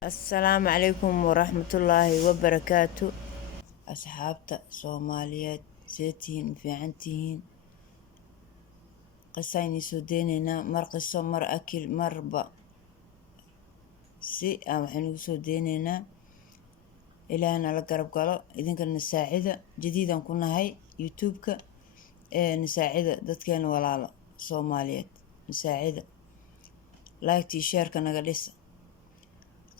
السلام عليكم ورحمة الله وبركاته. أصحابتا صوماليات سيتين في عنتين قصيني سودينينا مر قصة مر أكل مربا سي وحنو سودينينا إلى أنا لقرب قالوا إذن كان نساعدة جديدا كنا هاي يوتيوبك نساعدة دات كان ولا صوماليات نساعدة لايك شير كان قليسة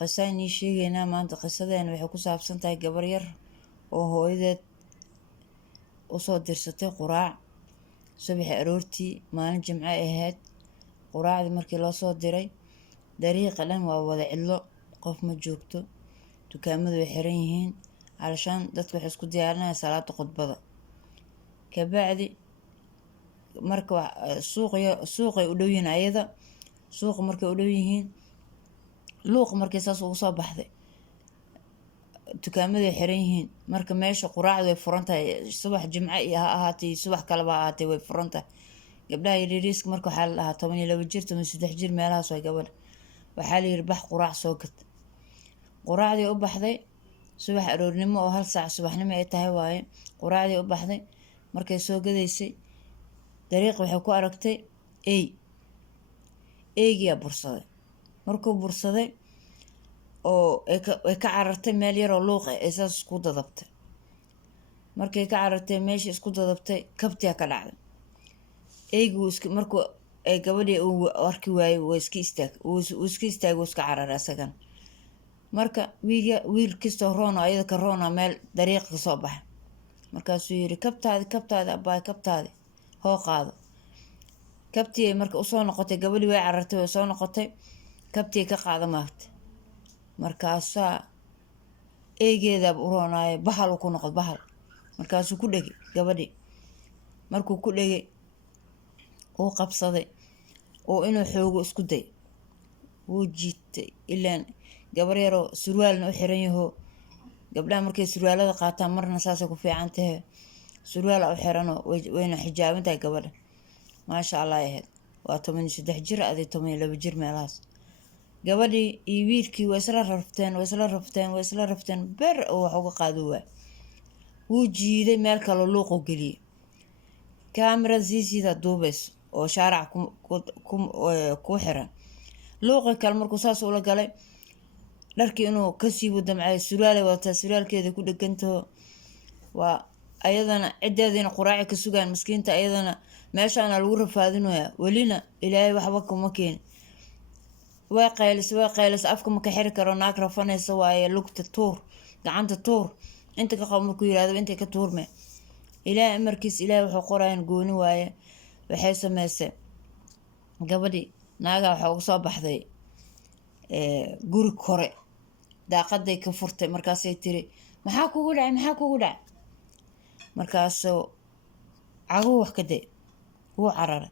قصاynii sheegaynaa maanta qisadeena waxay ku saabsan tahay gabar yar oo hooyadeed usoo dirsatay quraac subaxi aroortii maalin jimco ahayd. quraacdii markii loo soo diray dariiqa dhan waa wada cidlo, qof ma joogto, dukaamadu way xiran yihiin calashaan dadku waxay isku diyaarinayaan salaada khudbada. kabacdi marka suuqay u dhow yihiin ayada, suuqa markay u dhow yihiin luuq markay saas ugu soo baxday dukaamadu way xiran yihiin. marka meesha quraacdu way furan tahay, subax jimco iyo ha ahaatay subax kaleba ha ahaatay way furan tahay. gabdhaha yaryariiska marka waxaa la dhahaa 12 jir 13 jir meelahaas way gabadha waxaa la yiri bax quraac soo gad. quraacdii u baxday subax aroornimo oo 1 saac subaxnimo ay tahay waaye. quraacdii u baxday markay soo gadaysay dariiq waxay ku aragtay eegiya bursaday. markuu bursaday oo ay ka carartay meel yar oo luuq ah ee saas isku dadabtay. markay ka carartay meeshii isku dadabtay kabtiya ka dhacday. eeygu markuu ay gabadhii uu arki waayay wuu iska istaagay wuu iska cararay asagan. marka wiil kastoo roona ayada ka roona meel dariiq ka soo baxay markaasuu yiri kabtaadi abaay kabtaadi hoo qaado. kabtii marka usoo noqotay gabadhii way carartay way soo noqotay kabtii ka qaada maagtay. markaasaa eegeeda u roonaaye bahal ku noqod bahal. markaasuu ku dhegay gabadhii. markuu ku dhegay uu qabsaday oo inuu xoogo isku day wuu jiitay ilaan gabar yaroo surwaalna u xiran yaho. gabdhaha markay surwaalada qaataan marna saasay ku fiican tahay surwaal u xiranoo wayna xijaaban tahay gabadha maasha allah ahayd. waa 13 jir adii 12 jir meelahaas. gabadhii iyo wiilkii way isla rafteen ber oo wax uga qaado wuu jiiday meel kale luuq u geliyay. kaamirada siida duubayso oo shaarac ku xiran luuqa kale markuu saas ula galay dharkii inuu ka siibo damcay surwaal wata surwaalkeeda ku dhagantaho. waa ayadana cideedina quraaci ka sugaan miskiinta ayadana meeshaana lagu rafaadinayaa welina ilaahay waxba kuma keen. way qaylis afka ma ka xiri karo naag rafanaysa waaye lugta tuur gacanta tuur inta ka qabo markuu yiraahdo inta ka tuurme. ilaahay markiis ilaahay wuxuu qoraan gooni waaye. waxay sameysay gabadhii naaga waxa ugu soo baxday guri kore daaqaday ka furtay. markaasay tiri maxaa kugu dhacay markaasoo cago wax ka day wuu cararay.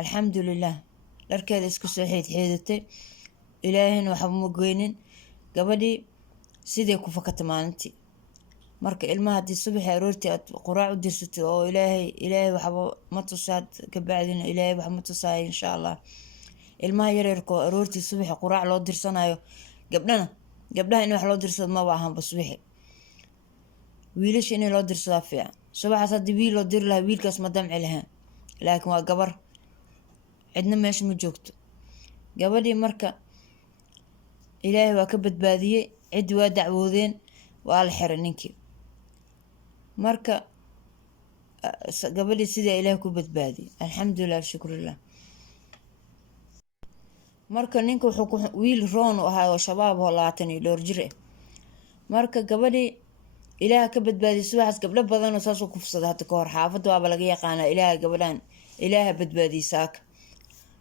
alxamdulillaah dharkeeda isku soo xeedatay ilaahayna waxba ma goynin. gabadhii sidee ku fakatay maalintii. marka ilmaha haddii subaxii aroortii aad quraac u dirsatay oo ilaahay waxba ma tusaad ka bacdina ilaahay wax ma tusaayo insha allah. ilmaha yaryarka oo aroortii subaxii quraac loo dirsanayo gabdhaha in wax loo dirsado maba ahanba subaxii. wiilasha in loo dirsadaa fiican. subaxaas haddii wiil loo diri lahaa wiilkaas ma damci lahaan laakiin waa gabar cidna meesha ma joogto. gabadhii marka ilaahay waa ka badbaadiyey ciddi waa dacwoodeen waa la xiray ninkii. marka gabadhii sidii ilaahay ku badbaadiyey alxamdulilah shukrillah. marka ninka wuxuu wiil roon u ahaa oo shabaab oo 22 jir ah. marka gabadhii ilaahay ka badbaadiyey. subaxaas gabdho badan oo saas u kufsaday hadda ka hor xaafadda waaba laga yaqaanaa ilaahay gabadhan ilaahay badbaadiyey saaka.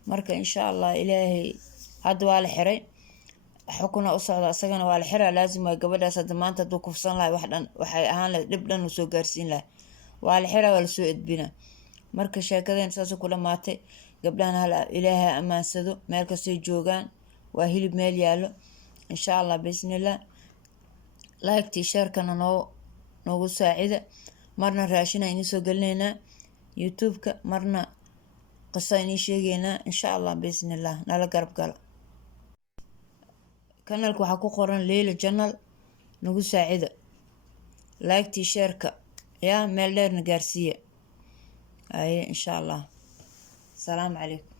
marka insha allah ilaahay hadda waa la xiray xukuna u socda asagana waa la xiraa laazim waa gabadhaas hadda maanta hadduu kufsan lahay wax dhan waxay ahaan lahayd dhib dhan u soo gaarsiin lahay waa la xiraa waa la soo edbina. marka sheekadeen saas ku dhamaatay. gabdhahan ilaahay amaansado meel kastay joogaan waa hilib meel yaallo insha allah bismillah. like sharekana noogu saacida. marna raashina inii soo gelinaynaa youtube-ka marna qisa inii sheegaynaa insha allah bismillah nala garab gala. kanalka waxaa ku qoran Leila Channel nagu saacida like sheerka yaa meel dheerna gaarsiiya. Insha Allah. Salaamu calaykum.